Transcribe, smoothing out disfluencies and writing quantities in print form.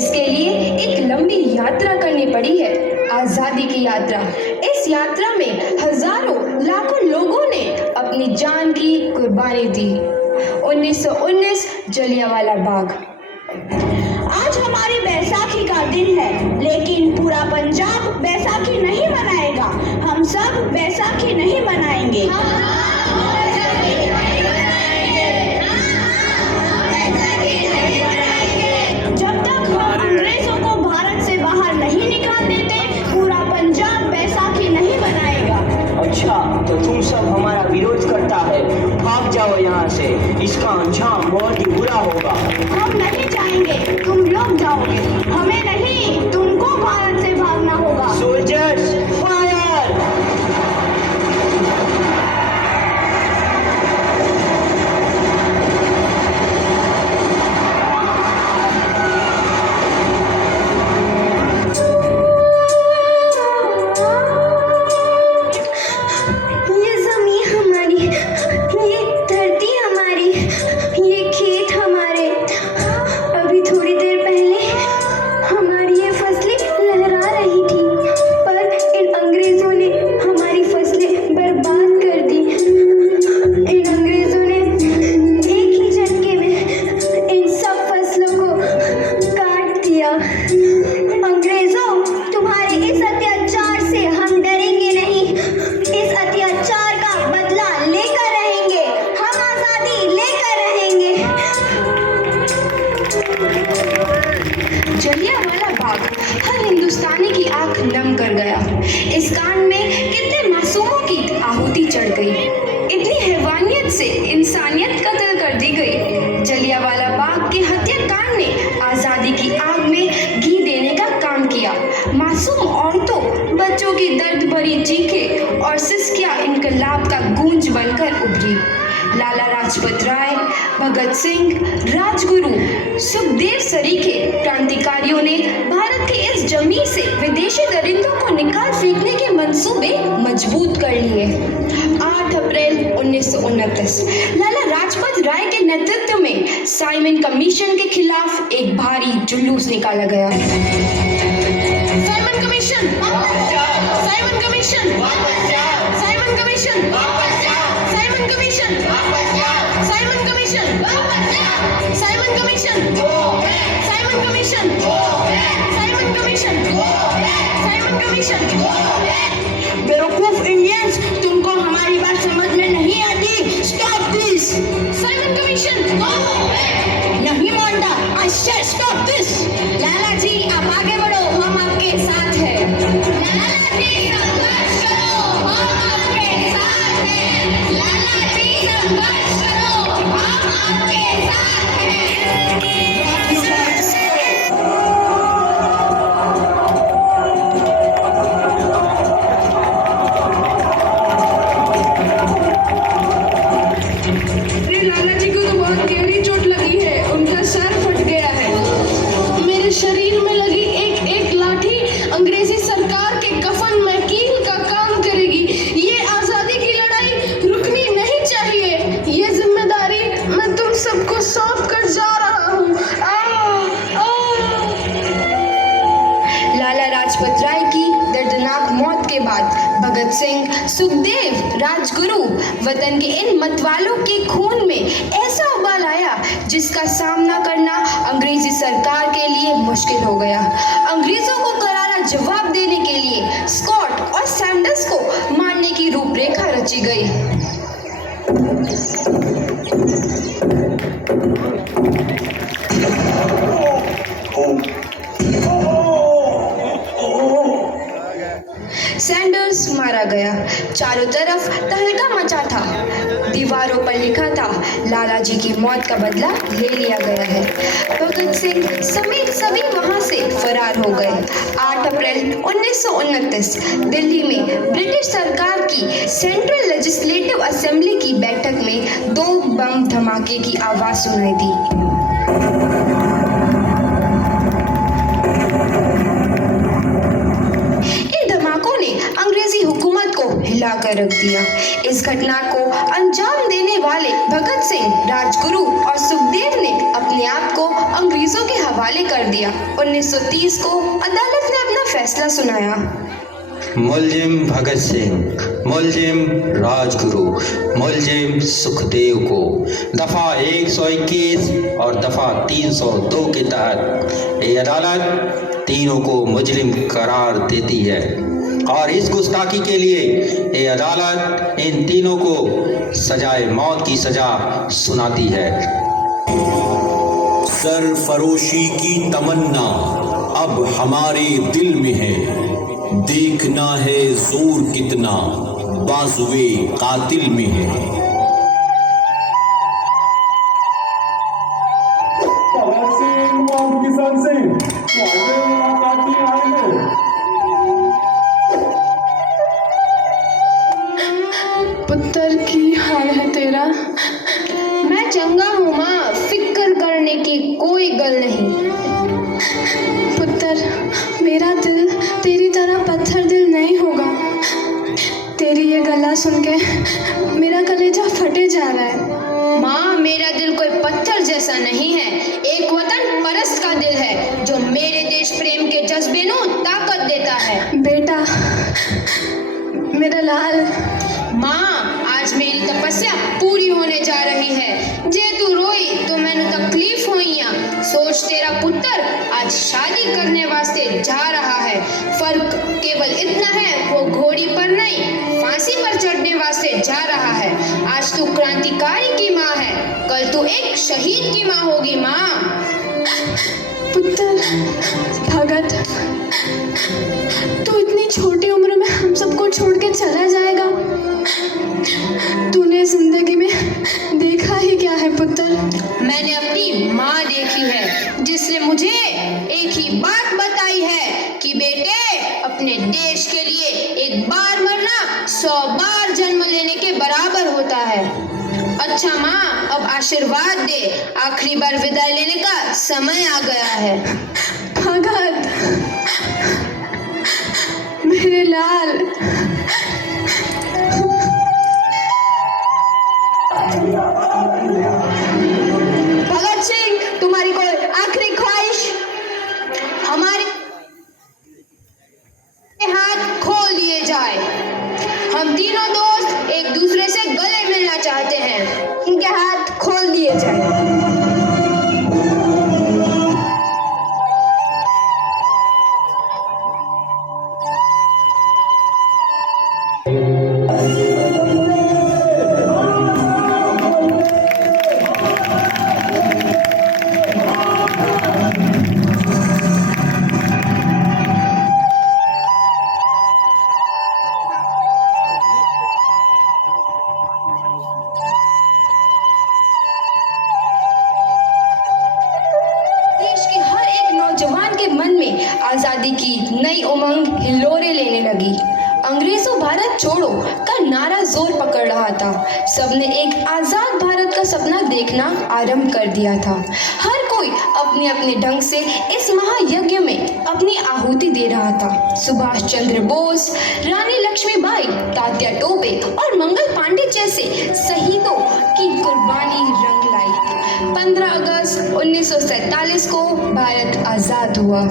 इसके लिए एक लंबी यात्रा करनी पड़ी है, आज़ादी की यात्रा। इस यात्रा में हजारों लाखों लोगों ने अपनी जान की कुर्बानी दी। 1919 जलियांवाला बाग। आज हमारी बैसाखी का दिन है, लेकिन पूरा पंजाब बैसाखी नहीं मनाएगा। हम सब बैसाखी नहीं मनाएंगे। जब तक हम अंग्रेजों को भारत से बाहर नहीं निकाल देते, पूरा पंजाब बैसाखी नहीं मनाएगा। अच्छा, तो तुम सब हमारा विरोध करता है। भाग जाओ यहाँ से, इसका अंजाम बहुत ही बुरा होगा। हम नहीं जाएंगे, तुम लोग जाओगे। हमें नहीं, तुमको भारत से भागना होगा। Soldiers fire! जलियांवाला बाग हर हिंदुस्तानी की आंख नम कर गया। इस कांड में कितने मासूमों की आहुति चढ़ गई, इतनी हैवानियत से इंसानियत कत्ल कर दी गई। जलियांवाला बाग के हत्याकांड ने आजादी की आग में घी देने का काम किया। मासूम औरतों, बच्चों की दर्द भरी चीखें और सिसकियां इनकलाब का गूंज बनकर उभरी। लाला लाजपत राय, भगत सिंह, राजगुरु, सुखदेव सरीखे क्रांतिकारियों ने भारत की इस जमीन से विदेशी दरिंदों को निकाल फेंकने के मंसूबे मजबूत कर लिए। 8 अप्रैल 1929 लाला लाजपत राय के नेतृत्व में साइमन कमीशन के खिलाफ एक भारी जुलूस निकाला गया। Simon commission, Simon commission, Simon commission, Simon commission, Simon commission, Simon commission, Simon commission, Simon commission, Simon commission. बेवकूफ इंडियंस, तुमको हमारी बात समझ में नहीं आती। Stop this. साइमन कमीशन नहीं मानता। I said stop this. Lala ji, आप आगे बढ़ो, हम आपके साथ हैं। लाला जी, संघर्ष करो, हम आपके साथ हैं। लाला जी, संघर्ष करो, हम आपके साथ हैं। लाला जी को तो बहुत गहरी चोट लगी है, उनका सर फट गया है। मेरे शरीर में लगी एक एक लाठी अंग्रेजी सरकार के कफन में कील का काम करेगी। ये आजादी की लड़ाई रुकनी नहीं चाहिए। ये जिम्मेदारी मैं तुम सबको सौंप कर जा रहा हूँ। लाला लाजपत राय की दर्दनाक मौत के बाद भगत सिंह, सुखदेव, राजगुरु वतन के इन मतवालों के खून में ऐसा उबाल आया जिसका सामना करना अंग्रेजी सरकार के लिए मुश्किल हो गया। अंग्रेजों को करारा जवाब देने के लिए स्कॉट और सैंडर्स को मारने की रूपरेखा रची गई। सैंडर्स मारा गया। चारों तरफ तहलका मचा था। दीवारों पर लिखा था, लाला जी की मौत का बदला ले लिया गया है। भगत सिंह समेत सभी वहां से फरार हो गए। 8 अप्रैल 1929 दिल्ली में ब्रिटिश सरकार की सेंट्रल लेजिस्लेटिव असेंबली की बैठक में 2 बम धमाके की आवाज सुनाई दी। अंग्रेजी हुकूमत को हिलाकर रख दिया। इस घटना को अंजाम देने वाले भगत सिंह, राजगुरु और सुखदेव ने अपने आप को अंग्रेजों के हवाले हवाले कर दिया। 1930 को अदालत ने अपना फैसला सुनाया। मुलजिम भगत सिंह, मुलजिम राजगुरु, मुलजिम सुखदेव को दफ़ा 121 और दफ़ा 302 के तहत ये अदालत तीनों को मुजरिम करार देती है और इस गुस्ताखी के लिए ये अदालत इन तीनों को सजाए मौत की सज़ा सुनाती है। सरफरोशी की तमन्ना अब हमारे दिल में है, देखना है जोर कितना बाजुए कातिल में है। पुत्र की हाल है तेरा? मैं चंगा हूँ माँ, फिक्र करने की कोई गल नहीं। पुत्र, मेरा दिल तेरी तरह पत्थर दिल नहीं होगा। तेरी ये गला सुन के मेरा कलेजा फटे जा रहा है। माँ, मेरा दिल कोई पत्थर जैसा नहीं है, एक वतन परस्त का दिल है जो मेरे देश प्रेम के जज्बे को ताकत देता है। बेटा, मेरा लाल। माँ, आज मेरी तपस्या पूरी होने जा रही है। जे तू रोई तो मैंने तकलीफ होइया। सोच, तेरा पुत्र आज शादी करने वास्ते जा रहा है। फर्क केवल इतना है, वो घोड़ी पर नहीं फांसी पर चढ़ने वास्ते जा रहा है। आज तू क्रांतिकारी की माँ है, कल तू एक शहीद की माँ होगी। माँ, पुत्र भगत, तू इतनी छोटी उम्र में हम सबको छोड़ के चला जाएगा? तूने जिंदगी में देखा ही क्या है पुत्र? मैंने अपनी माँ देखी है, जिसने मुझे एक ही बात बताई है कि बेटे, अपने देश के लिए एक बार मरना 100 बार जन्म लेने के बराबर होता है। अच्छा माँ, अब आशीर्वाद दे, आखिरी बार विदाई लेने का समय आ गया है। भगत, मेरे लाल। भगत सिंह, तुम्हारी कोई आखिरी ख्वाहिश? हमारे हाथ खोल दिए जाए। हम तीनों दोस्त एक दूसरे से गले मिलना चाहते हैं। इनके हाथ खोल दिए जाए। आजादी की नई उमंग हिलोरे लेने लगी। अंग्रेजों भारत छोड़ो का नारा जोर पकड़ रहा था। सबने एक आजाद भारत का सपना देखना आरंभ कर दिया था। हर कोई अपने अपने ढंग से इस महायज्ञ में अपनी आहुति दे रहा था। सुभाष चंद्र बोस, रानी लक्ष्मीबाई, तात्या टोपे और मंगल पांडे जैसे शहीदों की कुर्बानी रंग लाई। 15 अगस्त 1947 को भारत आजाद हुआ।